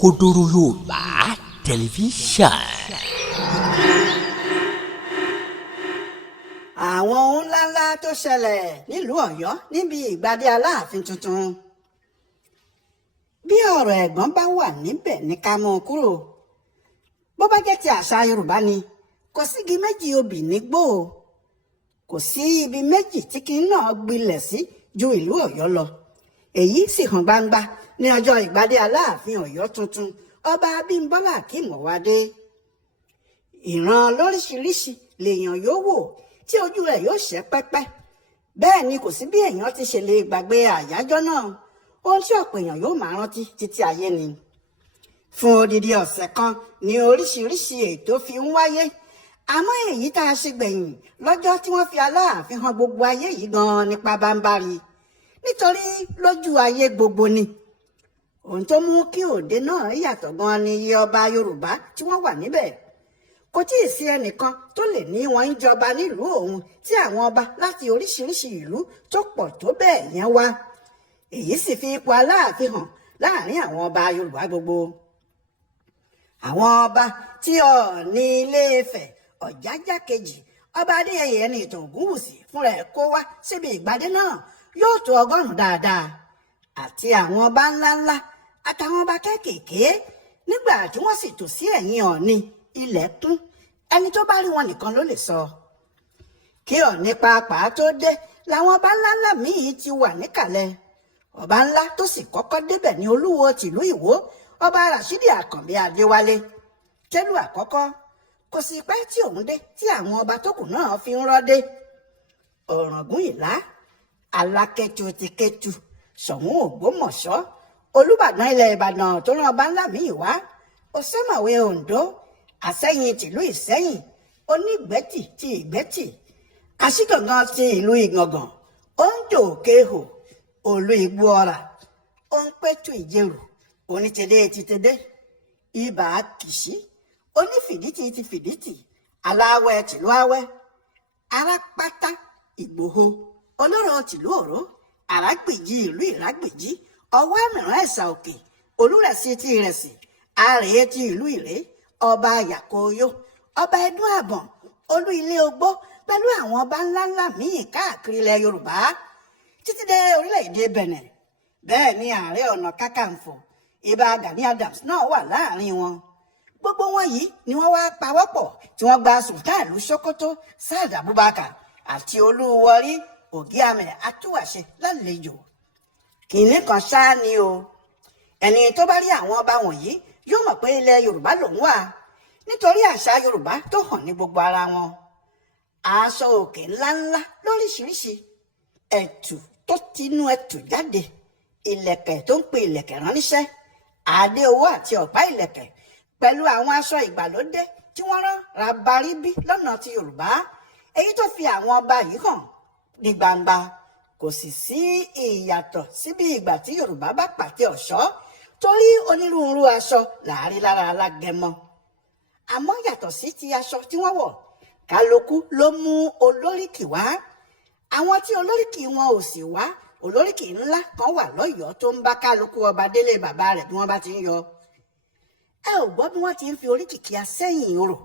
Kodoro Yorùbá tẹlifíṣàn. Àwọn ohun ńláńlá tó ṣẹlẹ̀ nílùú Ọ̀yọ́ níbi ìgbadé Aláàfin tuntun. Bí ọ̀rọ̀ ẹ̀gbọ́n bá wà níbẹ̀ ní ká mú kúrò. Bó bá jẹ́ ti àṣà Yorùbá ni kò sígi méjì obì nígbó. Kò sí ibi méjì tí kinní náà gbilẹ̀ sí ju ìlú Ọ̀yọ́ lọ. Èyí sì hàn gbangba ní ọjọ́ ìgbadé Aláàfin Ọ̀yọ́ tuntun ọba Abímbọ́lá Akínmọ̀wádé. Ìran lóríṣiríṣi lèèyàn yóò wò tí ojú rẹ̀ yóò ṣẹ́ pẹ́pẹ́. Bẹ́ẹ̀ ni kò sí bí èèyàn ti ṣe lè gbàgbé àyájọ́ náà. Ohun tí ọ̀pọ̀ èèyàn yóò máa rántí títí ayé ni. Fún odidi ọ̀sẹ̀ kan ni oríṣiríṣi ètò fi ń wáyé. Àmọ́ èyí tá a ṣe gbẹ̀yìn lọ́jọ́ tí wọ́n fi Aláàfin hàn gbogbo ayé yìí gan-an nípa bámbárí. Nítorí lójú ayé gbogbo ni. Ohun tó mú kí òde náà yàtọ̀ gan-an ni iye ọba Yorùbá tí wọ́n wà níbẹ̀. Kò tíì sí ẹnìkan tó lè ní wọ́n ń jọba nílùú òun tí àwọn ọba láti oríṣiríṣi ìlú tó pọ̀ tó bẹ́ẹ̀ yẹn wá. Èyí sì fi ipò Aláàfin hàn láàrin àwọn ọba Yorùbá gbogbo. Àwọn ọba tí Ọọ̀ni Ilé-Ifẹ̀ Ọ̀jájá kejì ọba Adéyẹyè ẹni ìtàn Ògúnwùsì fúnra ẹ̀ kó wá síbi ìgbadé náà yóò tó 100 dáadáa. Àti àwọn ọba ńláńlá àtàwọn ọba kéékèèké nígbà tí wọ́n sì tò sí ẹ̀yìn Ọọ̀ni ilẹ̀ kún. Ẹni tó bá rí wọn nìkan ló lè sọ. Kí Ọọ̀ni pàápàá tó dé làwọn ọba ńláńlá míì ti wà níkàlẹ̀. Ọba ńlá tó sì kọ́kọ́ débẹ̀ ní Olúwo tìlú Ìwó ọba Ràṣídì Àkànbí Adéwálé. Tẹ́lú àkọ́kọ́ kò sì pẹ́ tí òun dé tí àwọn ọba tó kù náà fi ń rọ́dé. Ọ̀ràngún Ìlá, Alákẹ́tu ti Kẹ́tu, Ṣọ̀ún Ògbómọ̀ṣọ́, Olúbàdàn ilẹ̀ Ìbàdàn tó rán ọba ńlá míì wá, Òṣèmọ̀wé Oǹdó, Àṣẹ́yìn tìlú Ìṣẹ́yìn, Onígbẹ́tì ti Ìgbẹ́tì, Àṣìgàngán ti ìlú Ìgàngàn, Oǹdó Òkèhò, Olú Igbó Ọrà, Òǹpẹ̀tù Ìjẹ̀rù, Onítẹ̀dé ti Tẹ̀dé, Ibà Kìṣí, Onífìdítì ti Fìdítì, Aláwẹ̀ tìlú Awẹ́, Arápátá Ìgbòho, Olóró tìlú Òró, Àràgbèjì ìlú Ìrágbèjì, Ọwọ́ Àmìrán Ẹ̀sà Òkè, Olúrẹ̀sì ti Ìrẹsì, Àrèé ti ìlú Ìré, ọba Àyàkóyó, ọba Ẹdún Àbọ̀n, Olú Ilé Ogbó pẹ̀lú àwọn ọba ńláńlá míì káàkiri ilẹ̀ Yorùbá títí dé orílẹ̀-èdè Bẹ̀nẹ̀. Bẹ́ẹ̀ ni Ààrẹ Ọ̀nà Kakanfò Ìbà Gani Adams náà wà láàrin wọn. Gbogbo wọn yìí ni wọ́n wá pawọ́pọ̀ tí wọ́n gba Sultan ìlú Sókótó Saad Abubakar àti Olúwọrí Ògíàmẹ Atúwàṣe lálejò. Kìnní kan ṣáá ni o. Ẹni tó bá rí àwọn ọba wọ̀nyí yóò mọ̀ pé ilẹ̀ Yorùbá lòún wà nítorí àṣà Yorùbá tó hàn ní gbogbo ara wọn. Aṣọ òkè ńláńlá lóríṣiríṣi, ẹ̀tù tó tinú ẹ̀tù jáde, ìlẹ̀kẹ̀ tó ń pe ìlẹ̀kẹ̀ ránníṣẹ́, adé owó àti ọ̀pá ìlẹ̀kẹ̀ pẹ̀lú àwọn aṣọ ìgbàlódé tí wọ́n rán rabaríbí lọ́nà ti Yorùbá. Èyí tó fi àwọn ọba yìí hàn ní gbangba. Kò sì sí ìyàtọ̀ síbi ìgbà tí Yorùbá bá pàtẹ ọ̀ṣọ́ torí onírúurú aṣọ láàrin lára alágẹmọ. Àmọ́ yàtọ̀ sí ti aṣọ tí wọ́n wọ̀, kálukú ló mú olóríkì wá. Àwọn tí olóríkì wọn ò sì wá, olóríkì ńlá kan wà lọ́yọ̀ọ́ tó ń bá kálukú ọba délé bàbá rẹ̀ bí wọ́n bá ti ń yọ. Ẹ ò gbọ́ bí wọ́n ti ń fi oríkì kí Asẹ́yìn orò,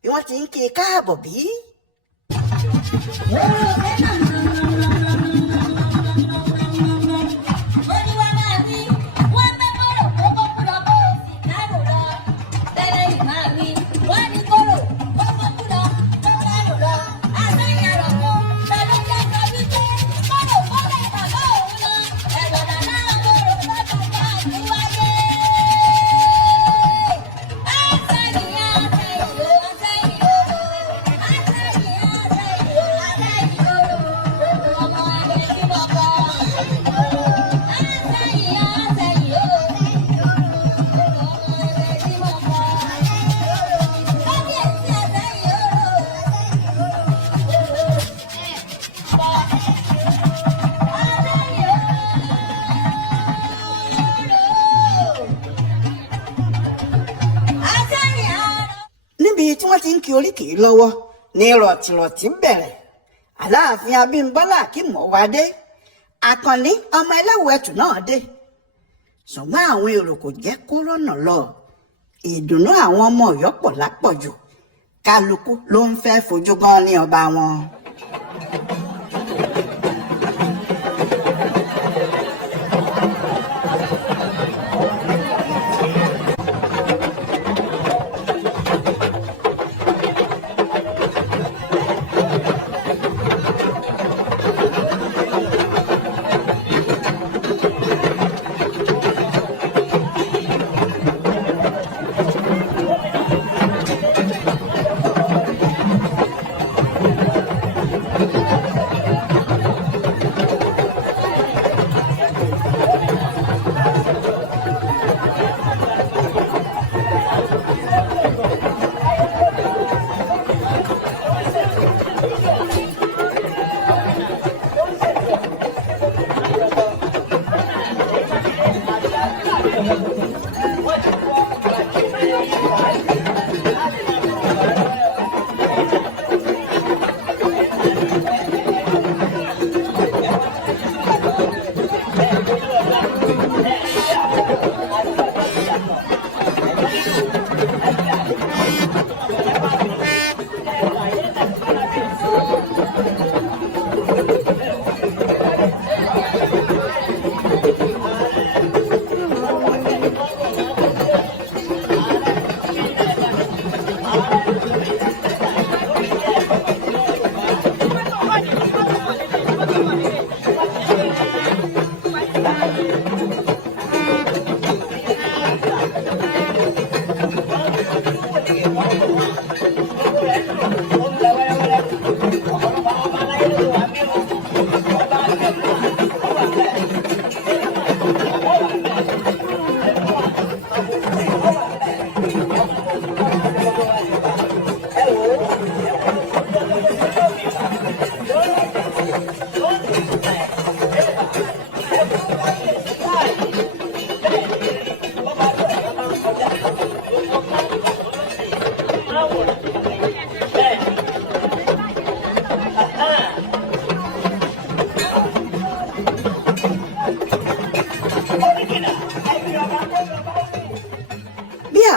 bí wọ́n ti ń kí i káàbọ̀ bí. Níbi tí wọ́n ti ń kí oríkì lọ́wọ́ ní rọ̀tìrọ̀tì bẹ̀rẹ̀. Aláàfin Abímbọ́lá Akínmọ̀wádé Àkànní ọmọ ẹlẹ́wù ẹ̀tù náà dé. Ṣùgbọ́n àwọn èrò kò jẹ́ kó rọ̀nà lọ ìdùnnú àwọn ọmọ Ọ̀yọ́ pọ̀ lápọ̀jù kálukú ló ń fẹ́ fojú gan ní ọba wọn.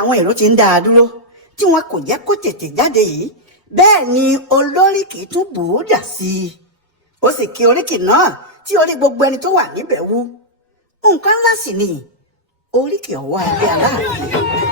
àwọn èrò ti ń dá a dúró tí wọn kò jẹ́ kó tètè jáde yìí bẹ́ẹ̀ ni olóríkì tún bù ú dà sí i ó sì kí oríkì náà tí orí gbogbo ẹni tó wà níbẹ̀ wú nǹkan ńlá sì ni oríkì ọwọ́ adé Aláàfin.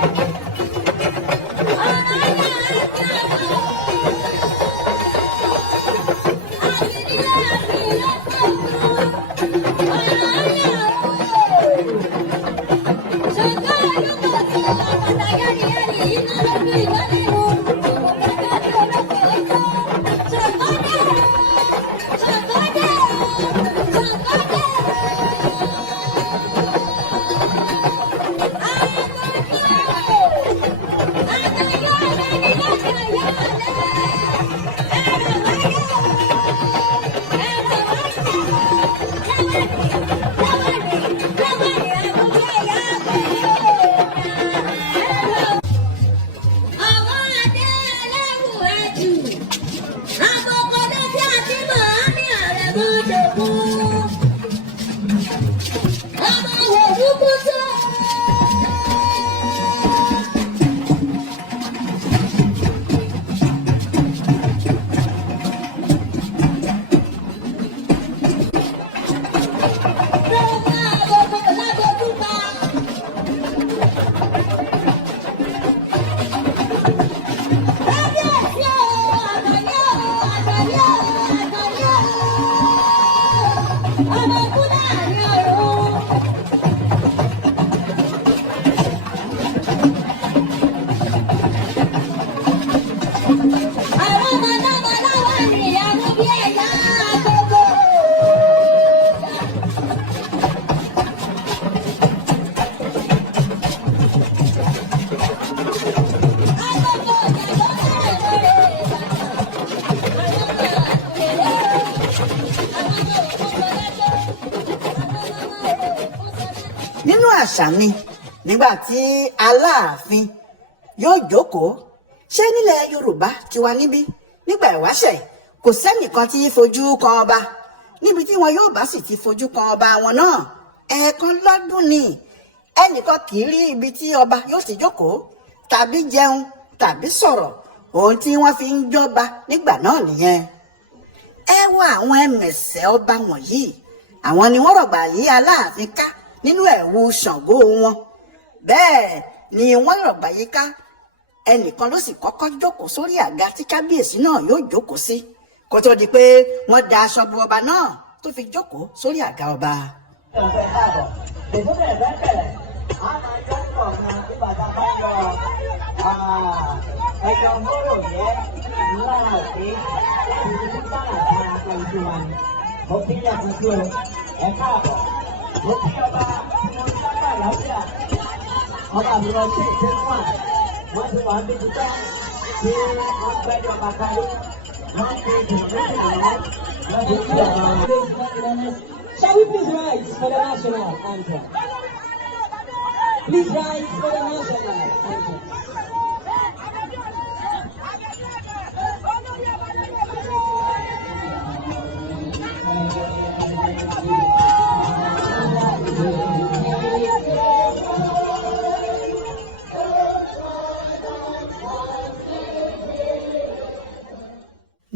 nínú àṣà ni nígbà tí Aláàfin yóò jókòó ṣé nílẹ̀ Yorùbá tiwa níbí nígbà ìwáṣẹ̀ kò sẹ́nìkan tí fojú kan ọba níbi tí wọn yóò bá sì ti fojú kan ọba wọn náà ẹ̀ẹ̀kan lọ́dún ni ẹnìkan kì í rí ibi tí ọba yóò ti jókòó tàbí jẹun tàbí sọ̀rọ̀ ohun tí wọ́n fi ń jọba nígbà náà nìyẹn. ẹ wo àwọn ẹmẹ̀sẹ̀ ọba wọ̀nyí, àwọn ni wọ́n rọ̀gbà yí Aláàfin ká nínú ẹ̀wù Ṣàngó wọn, bẹ́ẹ̀ ni wọ́n rọ̀gbà yí ká. ẹnìkan ló sì kọ́kọ́ jókòó sórí àga tí kábíyèsí náà yóò jókòó sí kó tó di pé wọ́n da aṣọ bo ọba náà tó fi jókòó sórí àga ọba. Wọ́n ti wà níbi títà tí wọ́n gbẹ́jọ́ bàtà yìí. Wọ́n ti dùnkú ìrànlọ́ lọ́dún tí ọ̀gá wọn. Shall we please rise for the national anthem? Please rise for the national anthem.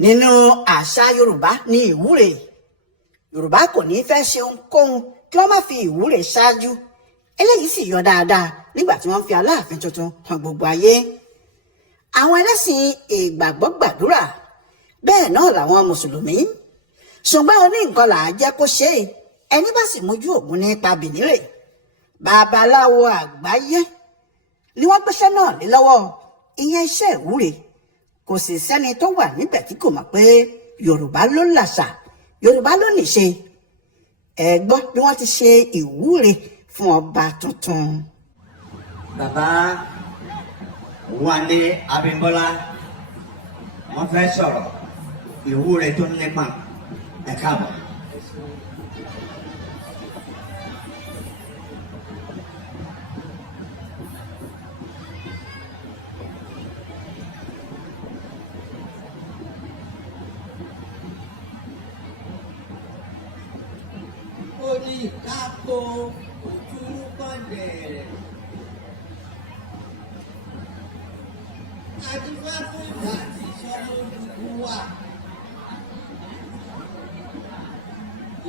nínú àṣà Yorùbá ní ìwúre. Yorùbá kò ní fẹ́ ṣe ohunkóhun kí wọ́n má fi ìwúre ṣáájú. eléyìí sì yọ dáadáa nígbà tí wọ́n fi Aláàfin tuntun hàn gbogbo ayé. àwọn ẹlẹ́sìn ìgbàgbọ́ gbàdúrà, bẹ́ẹ̀ náà làwọn mùsùlùmí. ṣùgbọ́n oní nǹkan là á jẹ́ kó ṣe é, ẹni bá sì mójú ògùn nípa bìnírè. babaláwo àgbáyé ni wọ́n gbéṣẹ́ náà lé lọ́wọ́, ìyẹn iṣẹ́ ìwúre. kò sì sẹ́ni tó wà níbẹ̀ tí kò mọ̀ pé Yorùbá ló làṣà, Yorùbá ló níṣe. ẹ gbọ́ bí wọ́n ti ṣe ìwúre fún ọba tuntun. Bàbá Wálé Abímbọ́lá wọ́n fẹ́ sọ̀rọ̀ ìwúre tó nípa ẹ káàbọ̀. Ní kápó ojú kọ̀dẹ̀. Adúgbò fún ìgbà tí sọ́mọ́ dúdú wà.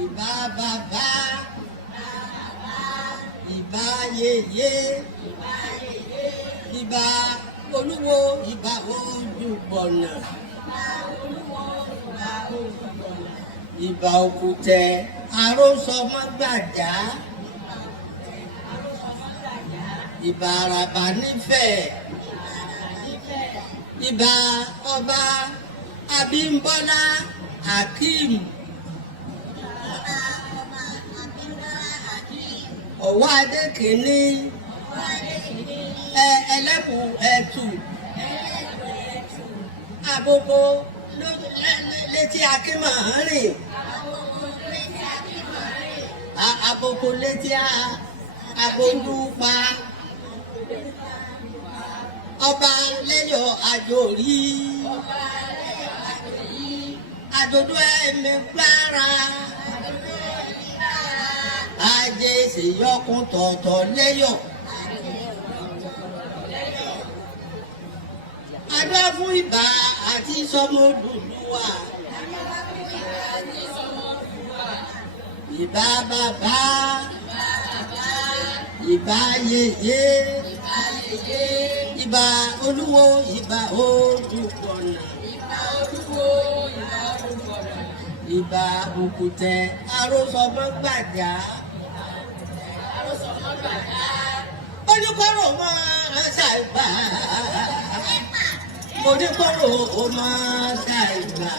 Ìbà bàbá, ìbà yèyé, ìbà Olúwo, ìbà Ojúbọ̀nà. Ìbà Òkútẹ àròsọ mọ́gbàjá, ìbà Àràbà nífẹ̀ẹ́, ìbà ọba Abímbọ́lá Hakeem, ọ̀wọ́ Adékèní, ẹlẹ́kùn ẹ̀tù, àbòbò létí Akínmọ̀rìn. Àbòkò létí Abólúpa, ọba lẹ́yọ̀ àjòrí, àjòdú ẹ̀mí gbára, ajé ṣèyọkùn tọ̀tọ̀ lẹ́yọ̀. Adúlá fún ìbà àti sọmọ Odùduwà. Ìbà bàbá, ìbà yèyé, ìbà Olúwo, ìbà Ojúbọ̀nà, ìbà Òkútẹ àròsọ mọ́gbàjá. Oníkọ́rọ̀ máa ṣàìbà, oníkọ́rọ̀ máa ṣàìbà,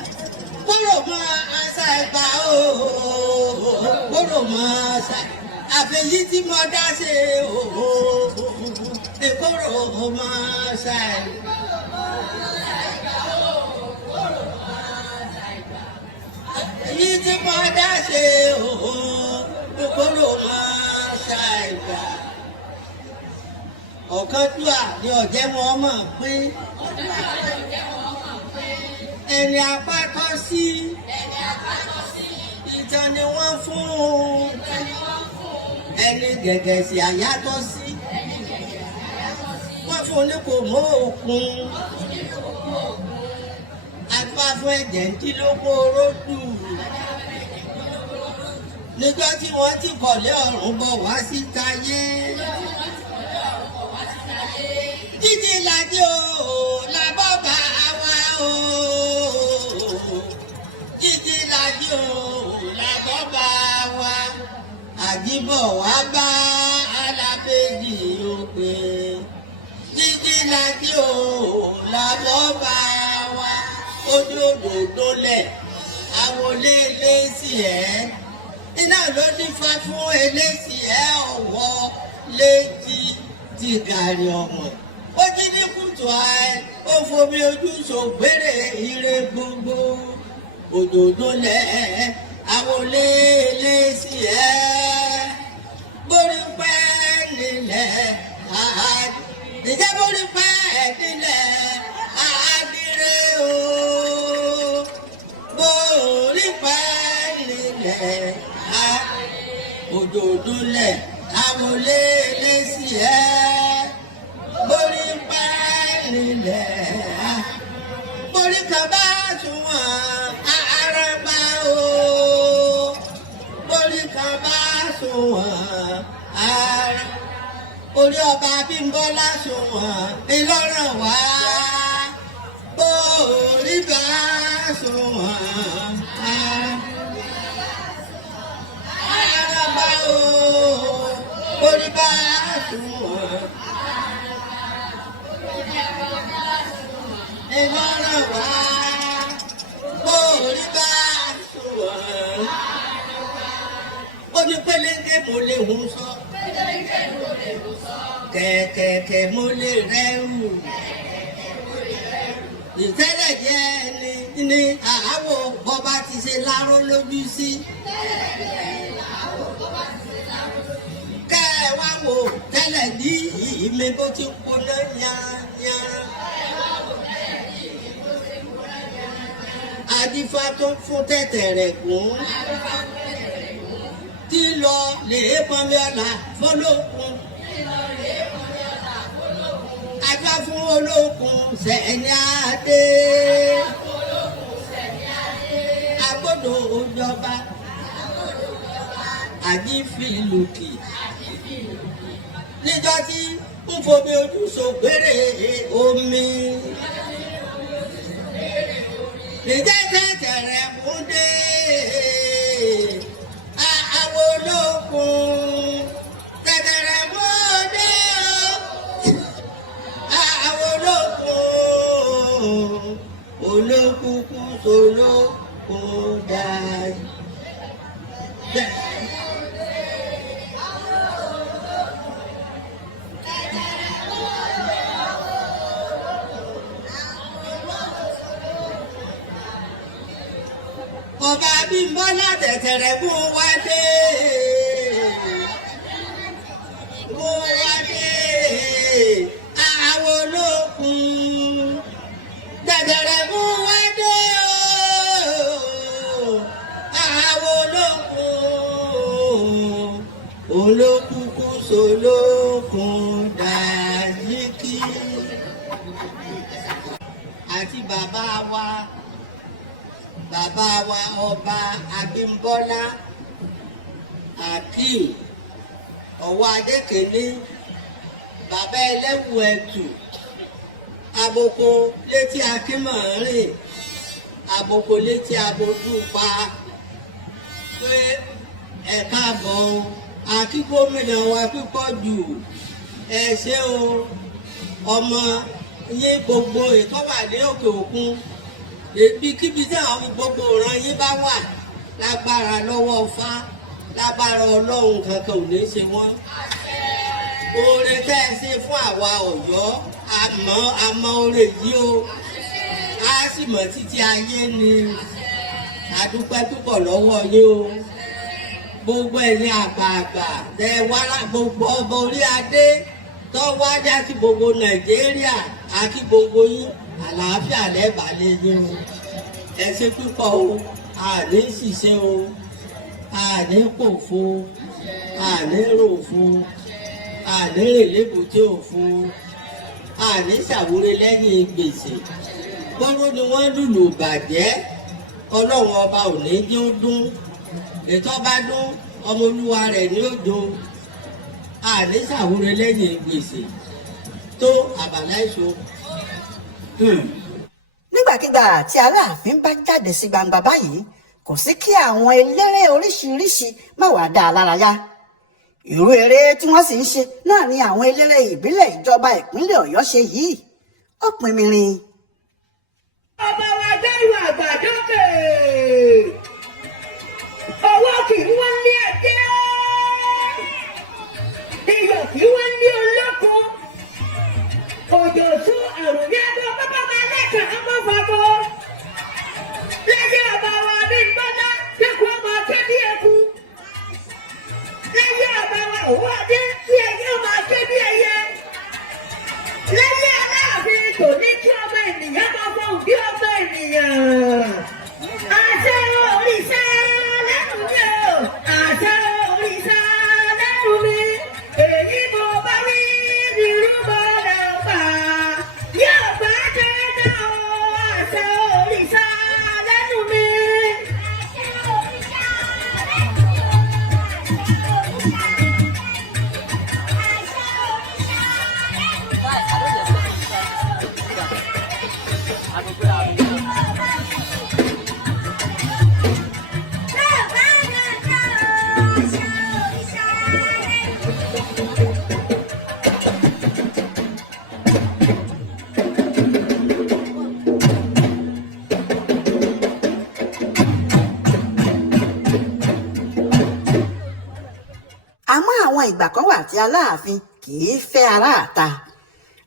kọ́rọ̀ máa ṣàìbà ooo, kọ́rọ̀ máa ṣàìbà. Àfẹ̀yí tí mo dá ṣe ooo, kọ́rọ̀ máa ṣàìbà. Èyí tí mo dá ṣe ooo, kọ́rọ̀ máa ṣàìbà. Ọ̀kánjúà ni ọ̀jẹ̀ wọn mọ̀ pé ẹni apá tọ́ sí ìtàn ni wọ́n fún ẹni gẹ̀gẹ̀ sí àyátọ́ sí wọ́n fún ní kò mọ́ òkun agbá fún ẹ̀jẹ̀ ń tí ló kó ródù níjọ́ tí wọ́n ti kọ̀lé ọ̀run bọ̀ wá síta yé títí ládé o làbọ̀ bá wa o títí ládé o làbọ̀ bá wa àjíbọ̀ wá bá alábẹ́jì òpè títí ládé o làbọ̀ bá wa ojú òdòdó lẹ̀ àwọlé lẹ́sì ẹ̀ iná ló dífá fún eléṣì ẹ̀ ọ̀wọ́ létí ti gàrí ọ̀wọ̀n ó jí ní kùtù àì ó fomi ojú ṣògbére ire gbogbo òdòdó lẹ̀ àwọlé lẹ́sì ẹ̀ borí pẹ́ nílẹ̀ ìjẹ́ borí pẹ́ nílẹ̀ àdìrẹ o borí pẹ́ nílẹ̀ òdòdó lẹ̀ àwọlé lẹ́sì ẹ̀ borí pẹ́ nílẹ̀ borí kan bá sunwọ̀n àràbà o borí kan bá sunwọ̀n àràbà orí ọba Bímbọ́lá sunwọ̀n ìlọ́ràn wá borí bá sunwọ̀n àràbà o borí bá sunwọ̀n ìlọ́ràn wá borí bá sunwọ̀n ojú pélénkè mo lè hun sọ kẹ̀kẹ̀kẹ̀ mo lè rẹ́rù ìtẹ́lẹ̀ jẹ́ ní àwọ̀ bọ́ba ti ṣe láró lójú sí kẹ́ ẹ wá wò tẹ́lẹ̀ ní ìmí bó ti kóná yányán adífá tó fún tẹ̀tẹ̀ rẹ̀ gùn tí lọ lè pọnmi ọ̀la fọlọ́kun ajá fún olókun sẹ́ni adé agbọ́dọ̀ òjọba àjífìlùkì níjọ́ tí ń fomi ojú ṣògbére omi níjẹ́ tẹ̀tẹ̀ rẹ̀ mú dé àwọn olókun tẹ̀tẹ̀ rẹ̀ mú dé àwọn olókun olókùnkùn solókun dáì. Ọba Bímbọ́lá tẹ̀tẹ̀rẹ̀ mú wá dé. Mú wá dé. Àwọn olókun tẹ̀tẹ̀rẹ̀ mú wá dé. Àwọn olókun olókùnkùn solókun dàjíkì. Àti bàbá wa ọba Abímbọ́lá Akeem ọwọ́ adékèlé bàbá ẹlẹ́wù ẹ̀tù aboko létí akínmọ̀ọ́rìn aboko létí abojú pa pé ẹ̀ka àbọ̀ akí gómìnà wa pípọ̀ jù ẹ ṣé o ọmọ yín gbogbo ìtọ́wà ní òkè òkun ibikíbi tí àwọn gbogbo ọ̀ràn yín bá wà lágbára lọ́wọ́ Fá lágbára Ọlọ́run kankan ò ní ṣe wọ́n. Oore tẹ́ ẹ ṣe fún àwa Ọ̀yọ́ àmọ́ oore yìí o á sì mọ̀ títí ayé ni àdúpẹ́ púpọ̀ lọ́wọ́ yín o. Gbogbo ẹ̀yin àgbààgbà tẹ wá gbogbo ọba orí adé tó wá já sí gbogbo Nàìjíríà àti gbogbo yín àlàáfíà lẹ́bàálẹ̀ yín o ẹ ṣe púpọ̀ o àní ṣìṣe o àní pòfo ànírò fún ànírè lébùté òfun àní ṣàwúre lẹ́yìn gbèsè gbọ́dọ̀ ni wọ́n lùlù bàjẹ́ ọlọ́run ọba ò ní jẹ́ ó dún ètò bá dún ọmọ olúwa rẹ̀ ní ó dún àní ṣàwúre lẹ́yìn gbèsè tó àbàlá èso. nígbàkigbà tí aláàfin bá jáde sí gbangba báyìí kò sí kí àwọn eléré oríṣiríṣi má wàá dá a lára yá irú eré tí wọ́n sì ń ṣe náà ni àwọn eléré ìbílẹ̀ ìjọba ìpínlẹ̀ Ọ̀yọ́ ṣe yìí ó pin mìíràn. ọba wa dẹ́rù àgbàdókè owó kì í wọ́n ní ẹ̀jẹ̀ iyọ̀ kì í wọ́n ní olókun òjò sún àrùn ní ẹgbẹ́ bàbá máa lẹ́kàn ọmọfàbọ̀ lẹ́yìn ọba wa ní gbọ́dá lẹ́kùn ọmọ akẹ́bí ẹkú lẹ́yìn ọba wa òwò adé tí ẹyẹ ọmọ akẹ́bí ẹyẹ lẹ́yìn Aláàfin tò ní kí ọmọ ènìyàn máa fọ òbí ọmọ ènìyàn àṣẹ òrìṣà lẹ́nu mi o àṣẹ òrìṣà lẹ́nu mi èyí mo bá wí nírú mọ́ rẹ̀ ọba yóò bá tẹ́lẹ̀ o àṣẹ òrìṣà lẹ́nu mi. àmọ́ àwọn ìgbà kan wà tí Aláàfin kì í fẹ́ aráàta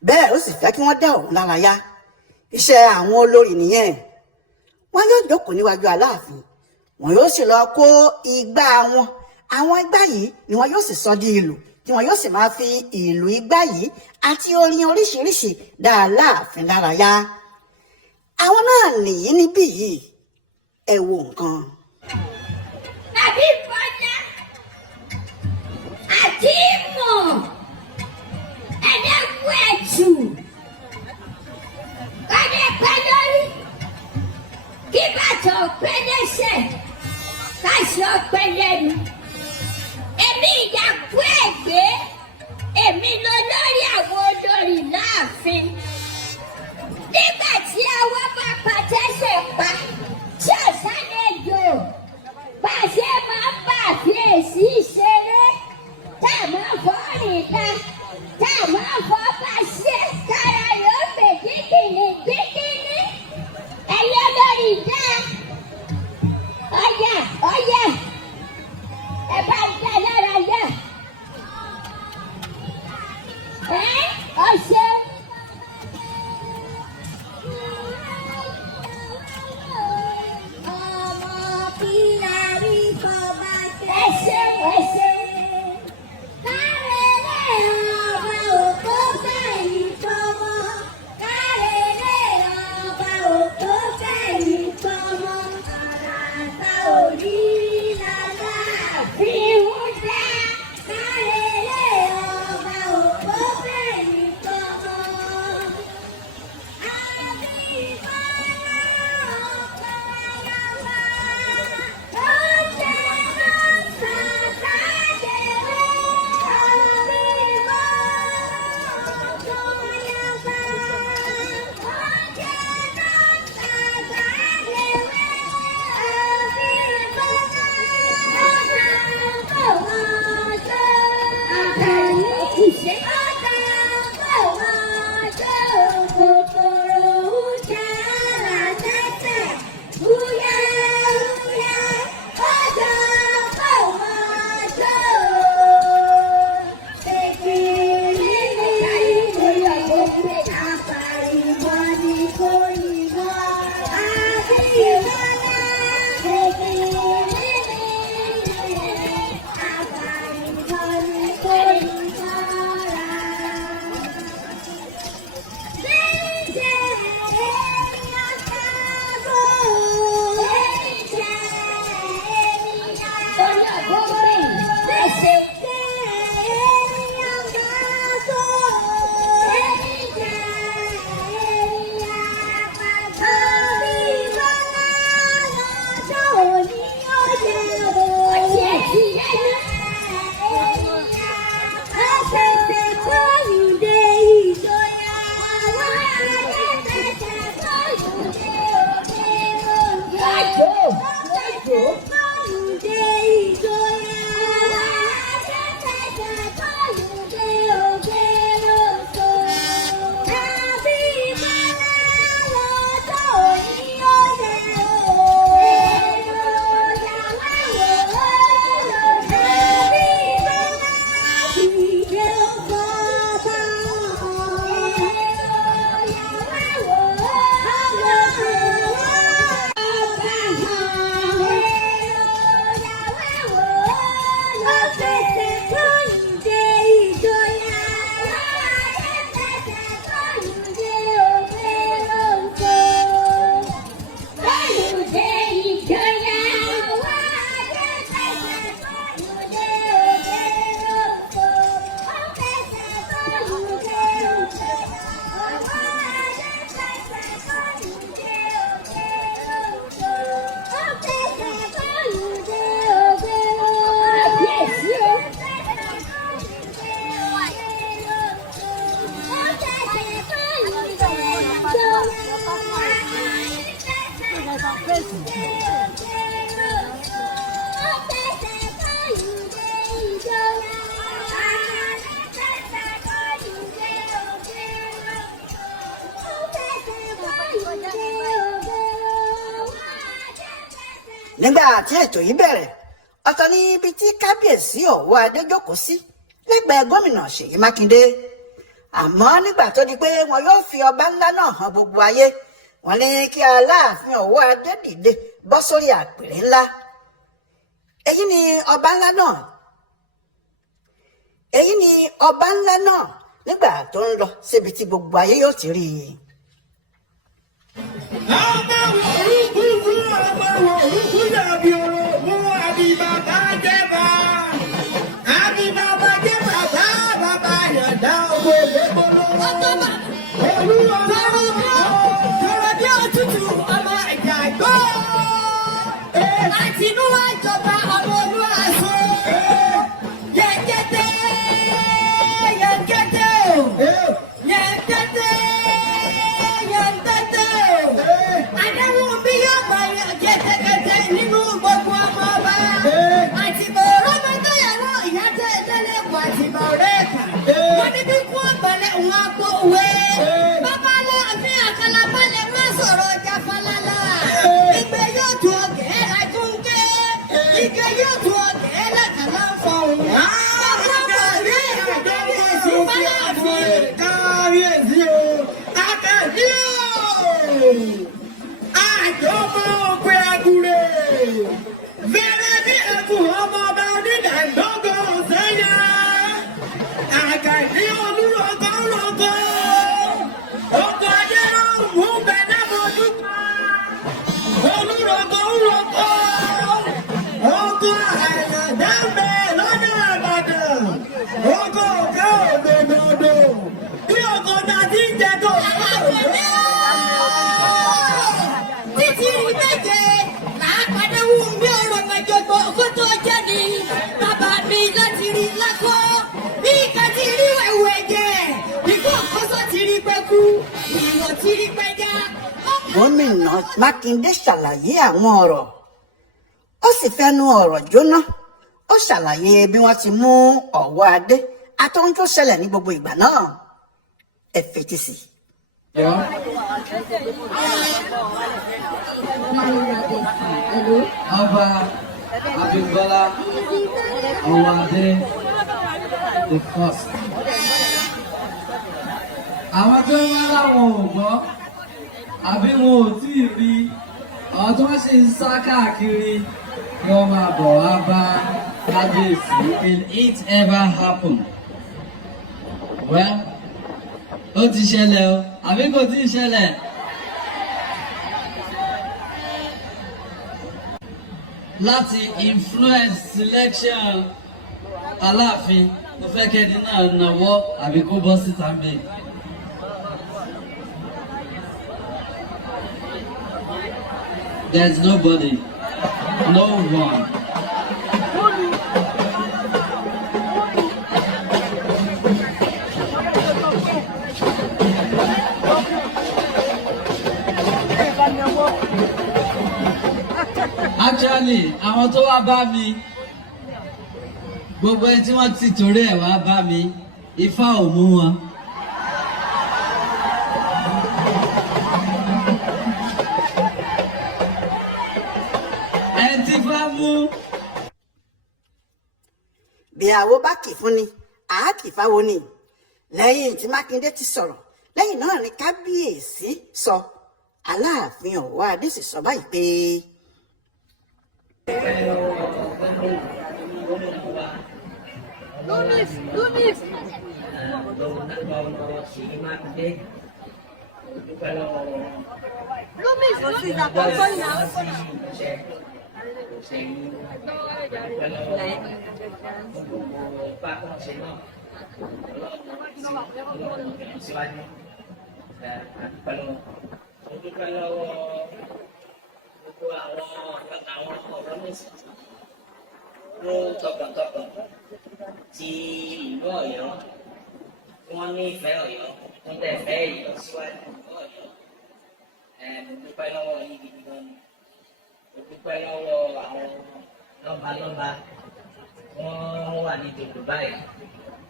bẹ́ẹ̀ ó sì fẹ́ kí wọ́n dá òun lára yá iṣẹ́ àwọn olórí nìyẹn wọ́n yóò jókòó níwájú Aláàfin wọn yóò sì lọ kó igbá wọn àwọn igbá yìí ni wọn yóò sì sọ di ìlù tí wọn yóò sì máa fi ìlù igbá yìí àti orin oríṣiríṣi dá Aláàfin lára yá àwọn náà nìyí níbí yìí ẹ wo nǹkan. tàbí bọ́jà àti ìmọ̀ ẹ̀dẹ́kù ẹ̀jù kọ́dé pẹ́ lórí kí bàtà ọ̀pẹ́ lẹ́sẹ̀ káṣí ọ̀pẹ́ lẹ́nu èmi ìyàgbó ẹ̀gbẹ́ èmi lọ lórí àwọn olórí láàfin nígbà tí àwọn bá pàtẹ́sẹ̀ pa tí ọ̀sán lè jò pàṣẹ máa ń bà fèsì ṣeré tá a máa fọ́ nìta tá a máa fọ́ bá ṣe kára yóò fè dídìní dídìní ẹ̀yọ́ lórí dá ọ̀yà ọ̀yà ẹ bá dá lára yá ọ̀ṣẹ́. nígbà tí ètò yìí bẹ̀rẹ̀ ọ̀tọ̀ ní ibi tí kábíyèsí Ọ̀wọ́ Adé jókòó sí lẹ́gbẹ̀ẹ́ gómìnà Ṣèyí Mákindé àmọ́ nígbà tó di pé wọn yóò fi ọba ńlá náà hàn gbogbo ayé wọn ní kí Aláàfin Ọ̀wọ́ Adé dìde bọ́ sórí àpèrè ńlá èyí ni ọba ńlá náà nígbà tó ń lọ síbi tí gbogbo ayé yóò ti rí i. Gómìnà Mákindé ṣàlàyé àwọn ọ̀rọ̀ ó sì fẹnu ọ̀rọ̀ jóná ó ṣàlàyé bí wọ́n ti mú Ọ̀wọ́ Adé àtọ́hún tó ṣẹlẹ̀ ní gbogbo ìgbà náà ẹ fetí sí. Ọba Abímbọ́lá Ọ̀wọ́ Adé the first. Àwọn tó ń wá láwọn ò gbọ́ àbí wọn ò tí ì rí àwọn tó wọ́n ṣe ń sá káàkiri wọ́n máa bọ̀ wá bá kábíyèsí. Will it ever happen? Well, ó ti ṣẹlẹ̀ o àbí kò tí ì ṣẹlẹ̀? Láti influence selection Aláàfin mo fẹ́ kẹ́ni náà nawọ́ àbí kó bọ́ síta ń bẹ̀. There's nobody, no one. Actually, àwọn tó wá bá mi, gbogbo ẹni tí wọ́n ti torí ẹ̀ wá bá mi, Ifá ò mú wọn. Bí àwo bá kì fún ni àá kì fáwo ni lẹ́yìn tí Mákindé ti sọ̀rọ̀ lẹ́yìn náà ni kábíyèsí sọ Aláàfin Ọ̀wọ́ Adé sì sọ báyìí pé. Ti ìlú Ọ̀yọ́ wọ́n ní ìfẹ́ Ọ̀yọ́ wọ́n tẹ̀ fẹ́ ìlọsíwájú ìlú Ọ̀yọ́ mo dúpẹ́ lọ́wọ́ yín gidi gan ni dúpẹ́ lọ́wọ́ àwọn lọ́balọ́ba wọ́n wà ní ìdòdò báyìí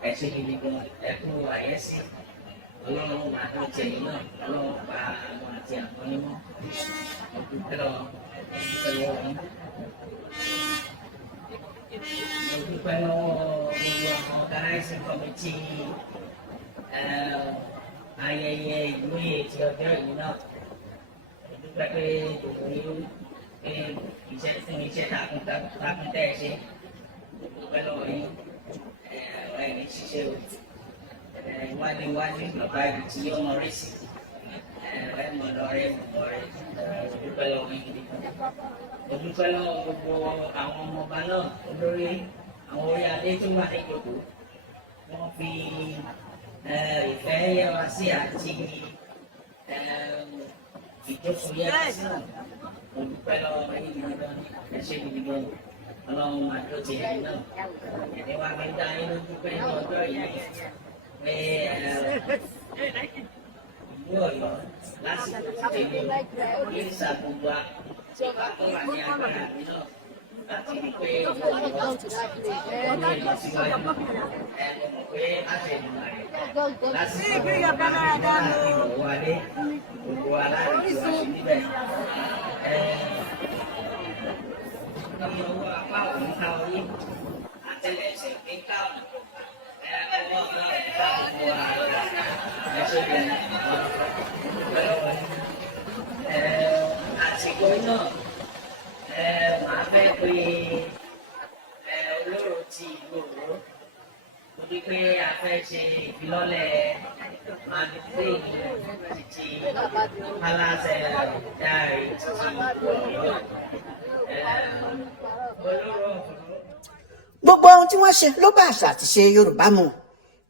ẹ ṣé gidi gan ẹ kú àyẹ́sí ọlọ́run máa tó tẹ̀yìn náà ọlọ́run pa àwọn àti àwọn onímọ̀ mo dúpẹ́ lọ́wọ́ yín. Mo dúpẹ́ lọ́wọ́ gbogbo àwọn organizing committee ayẹyẹ ìwúyè ti ọjọ́ yìí náà. Mo dúpẹ́ pé gbogbo yín iṣẹ́ fún iṣẹ́ takuntakun tẹ́ ẹ ṣe. Mo dúpẹ́ lọ́wọ́ yín ẹ̀rín ṣiṣẹ́ o. Iwájú bàbá ìlú tí yóò mọ rí sí. Ẹ̀mọ̀ lọ́rẹ́ mọ̀ọ́rẹ́. Mo dúpẹ́ lọ́wọ́ yín gidi gan. Mo dúpẹ́ lọ́wọ́ gbogbo àwọn ọmọọba náà olórí àwọn orí adé tó wà ní ìjòkó wọ́n fi ìfẹ́ yẹ wá sí àti ìjókòó yẹ wá sí náà. Mo dúpẹ́ lọ́wọ́ yín gidi gan ẹ ṣé gidi gan ọlọ́run máa tó ti ẹ̀yìn náà ẹni wá fi dá yín lójú pé ní ọjọ́ yìí pé ìlú Ọ̀yọ́ lásìkò tí tèmi ní ìṣàkóso tó wà ní agbára mi náà láti rí pé ìlú Ọ̀yọ́ ní ìlọsíwájú mo mọ̀ pé àtẹnumọ́ rẹ̀ lásìkò ìwọ̀ adé gbogbo aláàrẹ̀ tó wà sí níbẹ̀. Ní owó apá òun ká orí àtẹlẹsẹ̀ ní káwọn ọwọ́ náà ká gbogbo ààrẹ ẹ̀ṣẹ̀ bẹ̀rẹ̀ àsìkò náà màá fẹ́ pé olóró ti ìlú Òwò torí pé a fẹ́ ṣe ìfilọ́lẹ̀ magazine títí Palace Diary títí Ọ̀yọ́. Gbogbo ohun tí wọ́n ṣe ló bá àṣà àti ṣe Yorùbá mu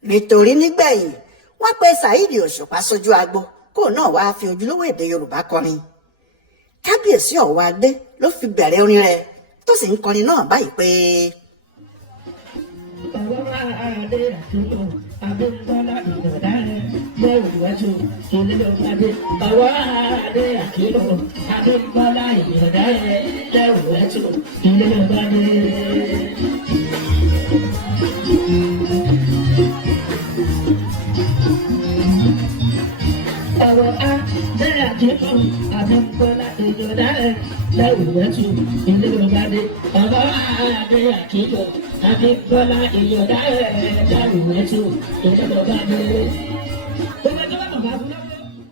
nítorí nígbẹ̀yìn wọ́n pe Saheed Òṣùpá sójú agbo kó náà wáá fi ojúlówó èdè Yorùbá kọrin. Kábíyèsí ọ̀wọ́ adé ló fi bẹ̀rẹ̀ orin rẹ̀ tó sì ń kọrin náà báyìí pé.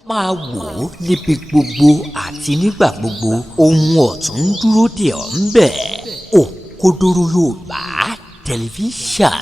Máa wò ó níbi gbogbo àti nígbà gbogbo ohun ọ̀tún ń dúró dè ọ́ ń bẹ̀. Òkodoro Yorùbá tẹlifíṣàn.